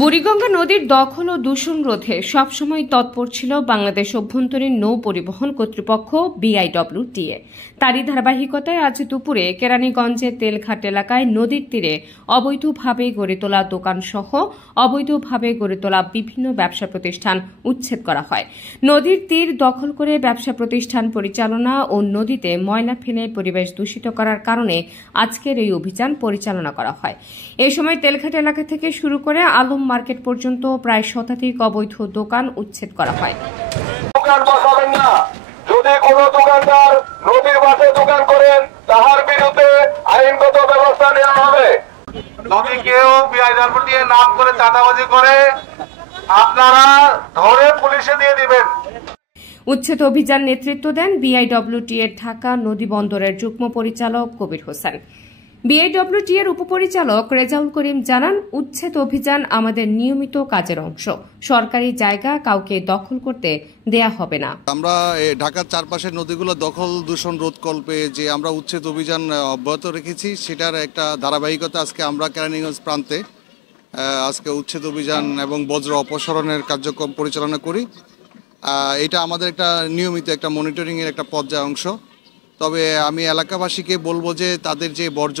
বুড়িগঙ্গা নদীর দখল ও দূষণ রোধে সবসময় তৎপর ছিল বাংলাদেশ অভ্যন্তরীণ নৌ পরিবহন কর্তৃপক্ষ BIWTA। তারই ধারাবাহিকতায় আজ দুপুরে কেরানীগঞ্জের তেলঘাট এলাকায় নদীর তীরে অবৈধভাবে গড়ে তোলা দোকানসহ অবৈধভাবে গড়ে তোলা বিভিন্ন ব্যবসা প্রতিষ্ঠান উচ্ছেদ করা হয়। নদীর তীর দখল করে ব্যবসা প্রতিষ্ঠান পরিচালনা ও নদীতে ময়লা ফেলে পরিবেশ দূষিত করার কারণে আজকের এই অভিযান পরিচালনা করা হয়। এ সময় তেলঘাট এলাকা থেকে শুরু করে আলম মার্কেট পর্যন্ত প্রায় শতাধিক অবৈধ দোকান উচ্ছেদ করা হয়। দোকান বসাবেন না। যদি কোনো দোকানদার নদীর পাশে দোকান করেন তাহার বিরুদ্ধে আইনগত ব্যবস্থা নেওয়া হবে। যদি কেউ BIWTA নাম করে চাঁদাবাজি করে আপনারা ধরে পুলিশে দিয়ে দিবেন। উচ্ছেদ অভিযান নেতৃত্ব দেন BIWTA ঢাকা নদী বন্দরের যুগ্ম পরিচালক কবির হোসেন। BIWTA উপপরিচালক রেজাউল করিম জানান, উচ্ছেদ অভিযান আমাদের নিয়মিত কাজের অংশ। সরকারি জায়গা কাউকে দখল করতে দেয়া হবে না। আমরা ঢাকার চারপাশের নদীগুলো দখল দূষণ রোধকল্পে যে আমরা উচ্ছেদ অভিযান অব্যাহত রেখেছি, সেটার একটা ধারাবাহিকতা আজকে আমরা কেরানীগঞ্জ প্রান্তে আজকে উচ্ছেদ অভিযান এবং বজ্র অপসারণের কার্যক্রম পরিচালনা করি। এটা আমাদের একটা নিয়মিত একটা মনিটরিংয়ের একটা পর্যায় অংশ। তবে আমি এলাকাবাসীকে বলবো যে তাদের যে বর্জ্য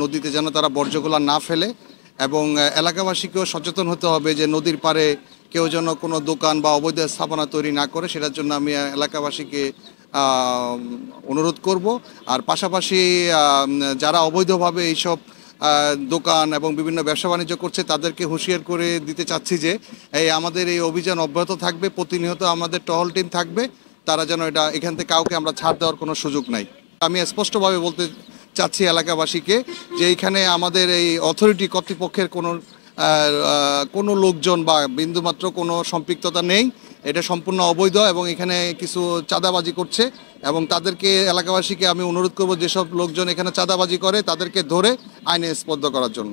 নদীতে যেন তারা বর্জ্যগুলো না ফেলে, এবং এলাকাবাসীকেও সচেতন হতে হবে যে নদীর পাড়ে কেউ যেন কোনো দোকান বা অবৈধ স্থাপনা তৈরি না করে। সেটার জন্য আমি এলাকাবাসীকে অনুরোধ করব। আর পাশাপাশি যারা অবৈধভাবে এইসব দোকান এবং বিভিন্ন ব্যবসা বাণিজ্য করছে তাদেরকে হুঁশিয়ার করে দিতে চাচ্ছি যে আমাদের এই অভিযান অব্যাহত থাকবে, প্রতিনিয়ত আমাদের টহল টিম থাকবে। তারা যেন এখান থেকে কাউকে আমরা ছাড় দেওয়ার কোনো সুযোগ নাই। আমি স্পষ্টভাবে বলতে চাচ্ছি এলাকাবাসীকে যে এখানে আমাদের এই অথরিটি কর্তৃপক্ষের কোনো লোকজন বা বিন্দুমাত্র কোনো সম্পৃক্ততা নেই। এটা সম্পূর্ণ অবৈধ এবং এখানে কিছু চাঁদাবাজি করছে, এবং তাদেরকে এলাকাবাসীকে আমি অনুরোধ করব যেসব লোকজন এখানে চাঁদাবাজি করে তাদেরকে ধরে আইনে স্পর্ধ করার জন্য।